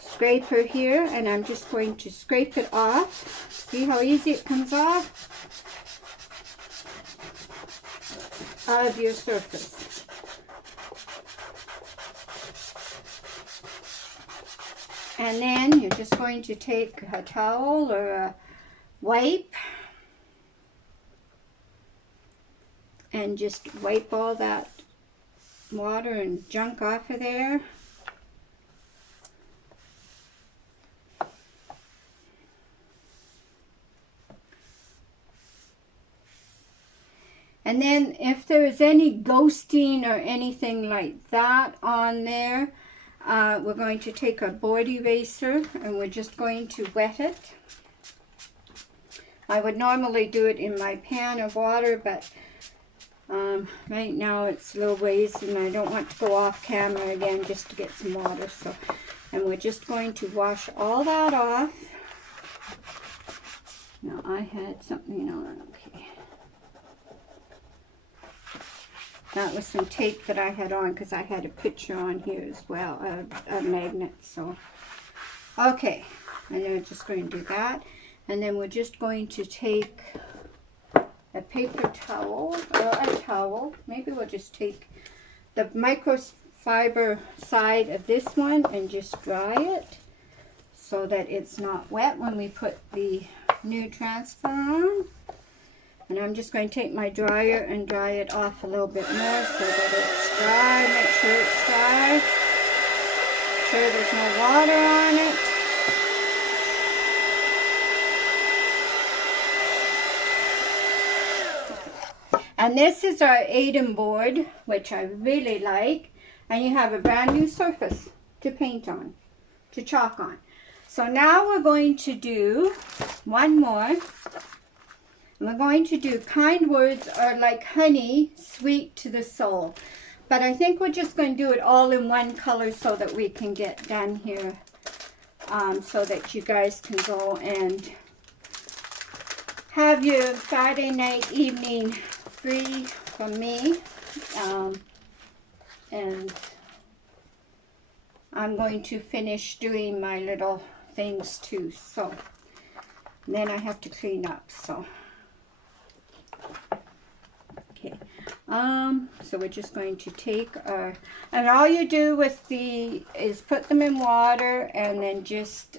scraper here, and I'm just going to scrape it off. See how easy it comes off of your surface. And then you're just going to take a towel or a wipe and just wipe all that water and junk off of there. And then if there's any ghosting or anything like that on there, we're going to take a board eraser and we're just going to wet it. I would normally do it in my pan of water, but right now it's a little ways and I don't want to go off camera again just to get some water. So, and we're just going to wash all that off. Now I had something on, okay. That was some tape that I had on because I had a picture on here as well, a magnet. So, okay, and then we're just going to do that. And then we're just going to take a paper towel, or a towel. Maybe we'll just take the microfiber side of this one and just dry it so that it's not wet when we put the new transfer on. And I'm just going to take my dryer and dry it off a little bit more so that it's dry. Make sure it's dry. Make sure there's no water on it. And this is our Aiden board, which I really like. And you have a brand new surface to paint on, to chalk on. So now we're going to do one more. We're going to do kind words are like honey, sweet to the soul. But I think we're just going to do it all in one color so that we can get done here. So that you guys can go and have your Friday night evening free from me. And I'm going to finish doing my little things too. So then I have to clean up. So. Okay, so we're just going to take our, and all you do with the, is put them in water and then just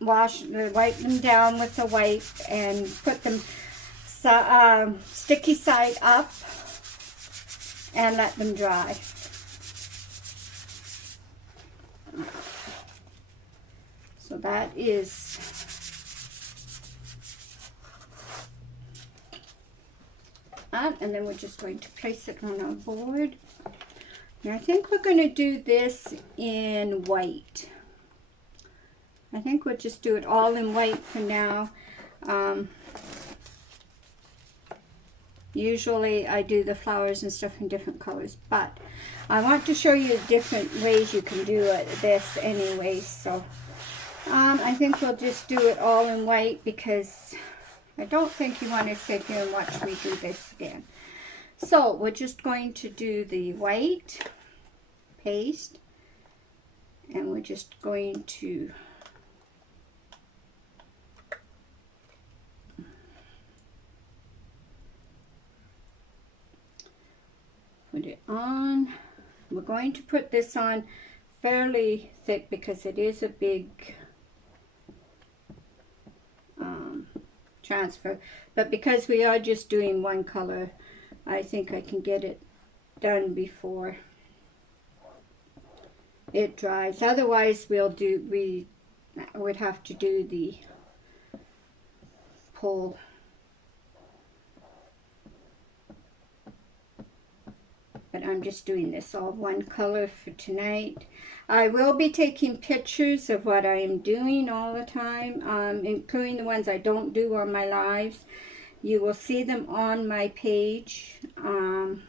wipe them down with a wipe and put them sticky side up and let them dry. So that is that, and then we're just going to place it on our board. And I think we're going to do this in white. I think we'll just do it all in white for now. Usually I do the flowers and stuff in different colors, but I want to show you different ways you can do this anyway. So I think we'll just do it all in white because I don't think you want to sit here and watch me do this again. So we're just going to do the white paste and we're just going to put it on. We're going to put this on fairly thick because it is a big transfer, but because we are just doing one color, I think I can get it done before it dries. Otherwise we would have to do the pull. But I'm just doing this all one color for tonight. I will be taking pictures of what I am doing all the time, including the ones I don't do on my lives. You will see them on my page and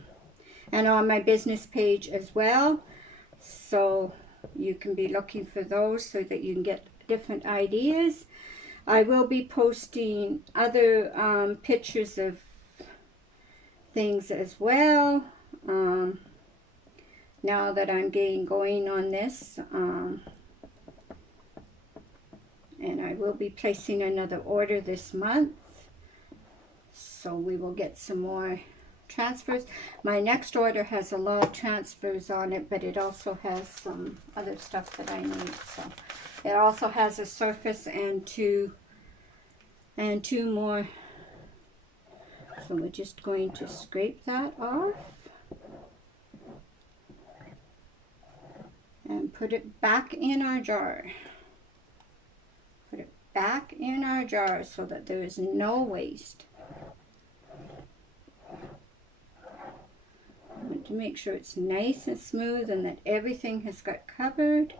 on my business page as well. So you can be looking for those so that you can get different ideas. I will be posting other pictures of things as well. Now that I'm getting going on this, and I will be placing another order this month, so we will get some more transfers. My next order has a lot of transfers on it, but it also has some other stuff that I need. So it also has a surface and two more. So we're just going to scrape that off and put it back in our jar. Put it back in our jar so that there is no waste. to make sure it's nice and smooth and that everything has got covered.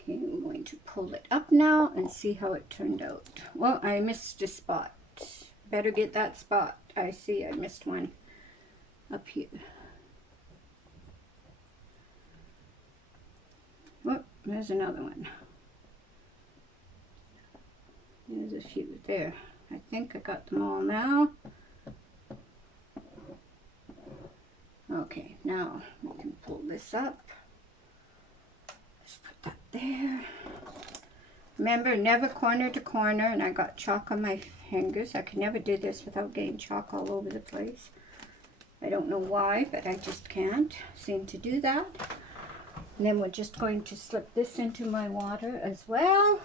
Okay, I'm going to pull it up now and see how it turned out. Well, I missed a spot. Better get that spot. I see I missed one up here. Oh, there's another one. There's a few there. I think I got them all now. Okay, now we can pull this up. Let's put that there. Remember, never corner to corner, and I got chalk on my fingers. I could never do this without getting chalk all over the place. I don't know why, but I just can't seem to do that. And then we're just going to slip this into my water as well.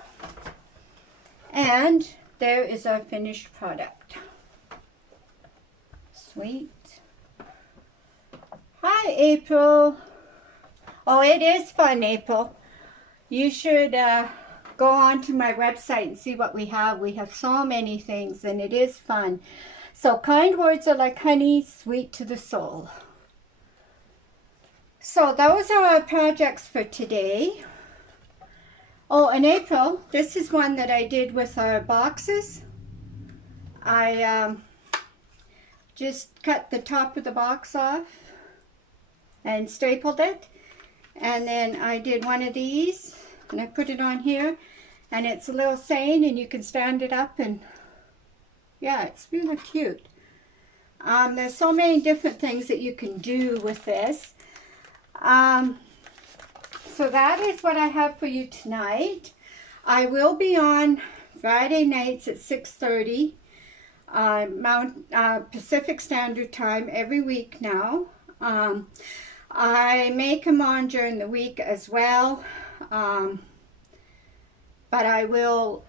And there is our finished product. Sweet. Hi, April. Oh, it is fun, April. You should go on to my website and see what we have. We have so many things, and it is fun. So, kind words are like honey, sweet to the soul. So, those are our projects for today. Oh, and April, this is one that I did with our boxes. I just cut the top of the box off and stapled it. And then I did one of these, and I put it on here. And it's a little saying, and you can stand it up, and yeah, it's really cute. There's so many different things that you can do with this. So that is what I have for you tonight. I will be on Friday nights at 6:30 Pacific Standard Time every week now. I may come on during the week as well, but I will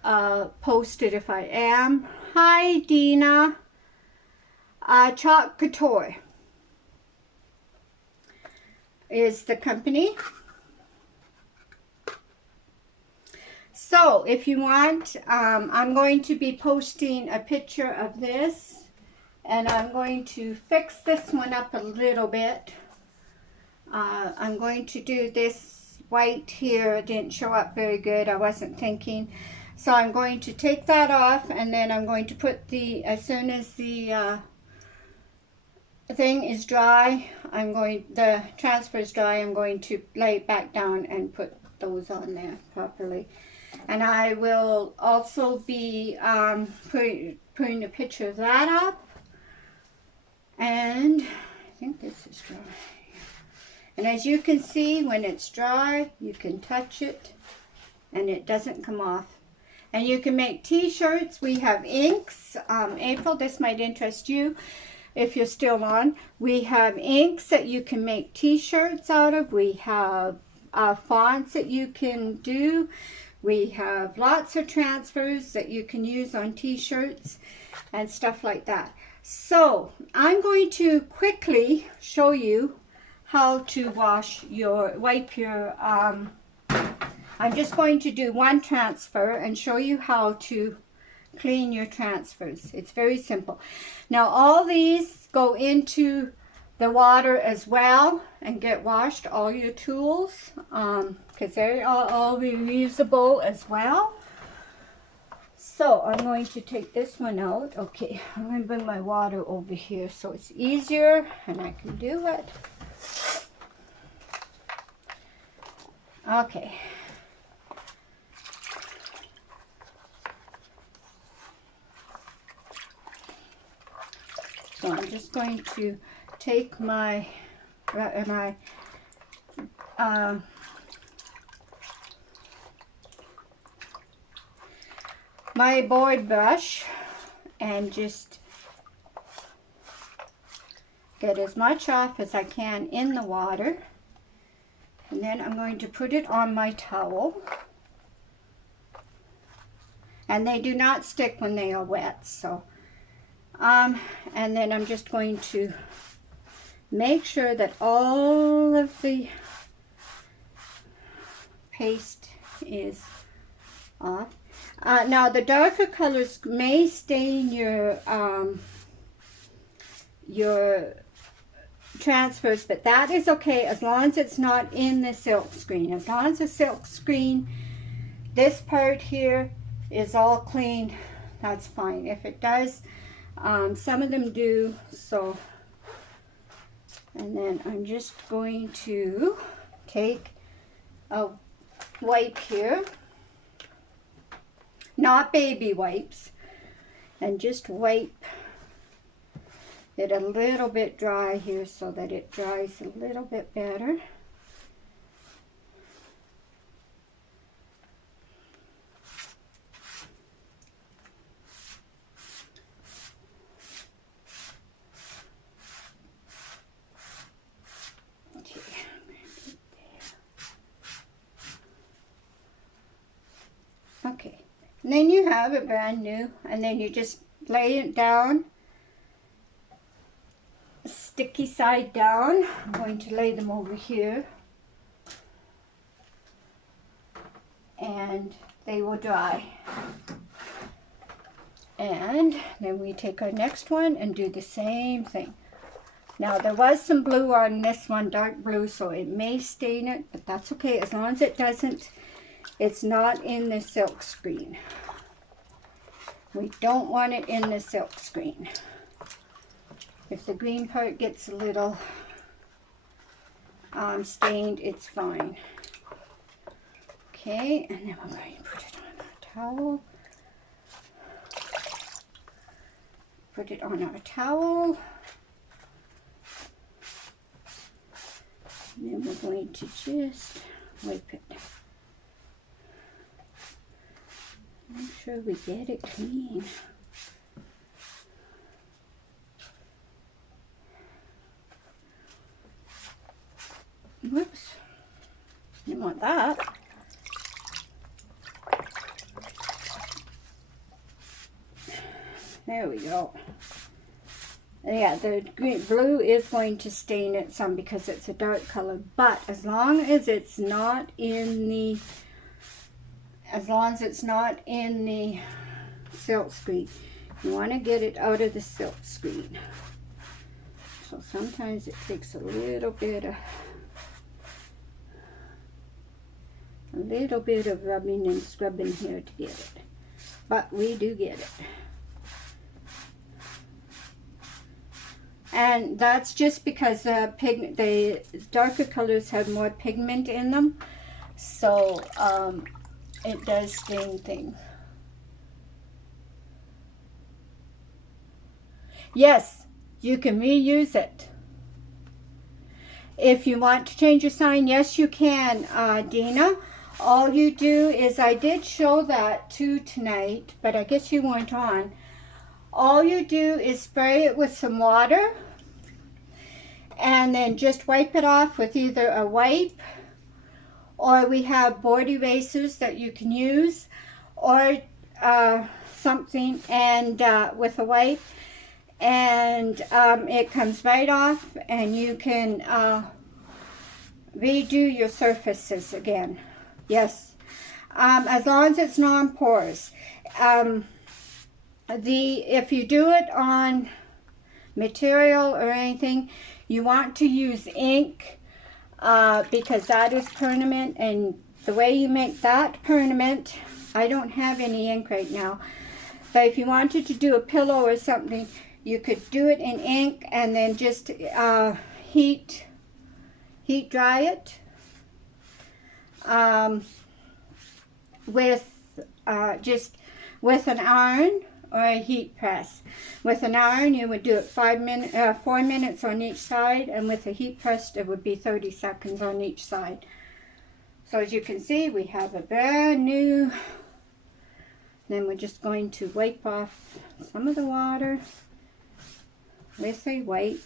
post it if I am. Hi, Dina. Chalk Couture is the company. So, if you want, I'm going to be posting a picture of this, and I'm going to fix this one up a little bit. I'm going to do this white here. It didn't show up very good. I wasn't thinking. So I'm going to take that off, and then I'm going to put as soon as the thing is dry, the transfer is dry, I'm going to lay it back down and put those on there properly. And I will also be putting a picture of that up. And I think this is dry. And as you can see, when it's dry, you can touch it and it doesn't come off. And you can make t-shirts. We have inks. April, this might interest you if you're still on. We have inks that you can make t-shirts out of. We have fonts that you can do. We have lots of transfers that you can use on t-shirts and stuff like that. So I'm going to quickly show you how to wipe your, I'm just going to do one transfer and show you how to clean your transfers. It's very simple. Now all these go into the water as well and get washed, all your tools, because they are all reusable as well. So I'm going to take this one out. Okay, I'm going to bring my water over here so it's easier and I can do it. Okay. So I'm just going to take my my board brush and just get as much off as I can in the water, and then I'm going to put it on my towel, and they do not stick when they are wet. So and then I'm just going to make sure that all of the paste is off. Now the darker colors may stain your transfers, but that is okay as long as it's not in the silk screen. As long as the silk screen, this part here, is all clean, that's fine. If it does, some of them do, so. And then I'm just going to take a wipe here, not baby wipes, and just wipe it a little bit dry here so that it dries a little bit better. Okay, and then you have it brand new, and then you just lay it down, sticky side down. I'm going to lay them over here, and they will dry. And then we take our next one and do the same thing. Now there was some blue on this one, dark blue, so it may stain it, but that's okay as long as it doesn't. It's not in the silk screen. We don't want it in the silk screen. If the green part gets a little stained, it's fine. Okay, and then we're going to put it on our towel. Put it on our towel. And then we're going to just wipe it. Make sure we get it clean. Whoops. Didn't want that. There we go. Yeah, the blue is going to stain it some because it's a dark color, but as long as it's not in the silk screen, you want to get it out of the silk screen. So sometimes it takes a little bit of rubbing and scrubbing here to get it, but we do get it. And that's just because the darker colors have more pigment in them, so it does stain things. Yes, you can reuse it. If you want to change your sign, yes you can, Dina. All you do is, I did show that too tonight, but I guess you weren't on. All you do is spray it with some water and then just wipe it off with either a wipe, or we have board erasers that you can use, or something, and with a wipe, and it comes right off, and you can redo your surfaces again. Yes, as long as it's non-porous. If you do it on material or anything, you want to use ink, because that is permanent, and the way you make that permanent, I don't have any ink right now, but if you wanted to do a pillow or something, you could do it in ink and then just heat dry it with an iron or a heat press. With an iron, you would do it 4 minutes on each side, and with a heat press, it would be 30 seconds on each side. So as you can see, we have a brand new. Then we're just going to wipe off some of the water with a wipe.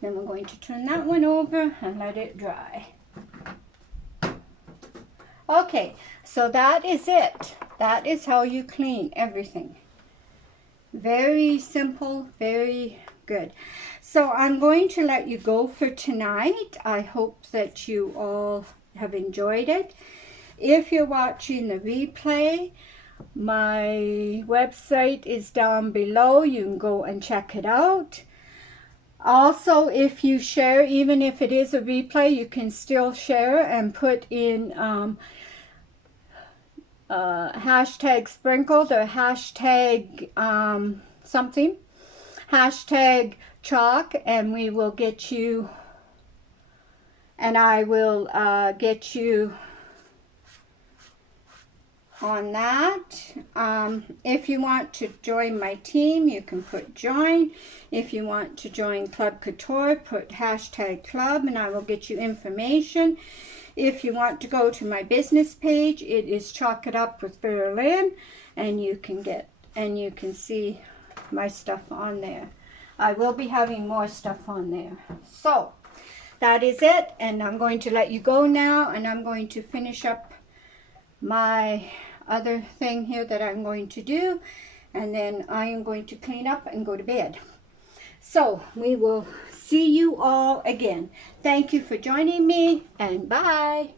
Then we're going to turn that one over and let it dry. Okay, so that is it. That is how you clean everything. Very simple, very good. So I'm going to let you go for tonight. I hope that you all have enjoyed it. If you're watching the replay, my website is down below. You can go and check it out. Also, if you share, even if it is a replay, you can still share and put in hashtag sprinkled or hashtag something, hashtag chalk, and we will get you, and I will get you on that. If you want to join my team, you can put join. If you want to join Club Couture, put hashtag club, and I will get you information. If you want to go to my business page, it is Chalk It Up with Veralyn, and you can see my stuff on there. I will be having more stuff on there. So that is it, and I'm going to let you go now, and I'm going to finish up my other thing here that I'm going to do, and then I am going to clean up and go to bed. So we will see you all again. Thank you for joining me, and bye.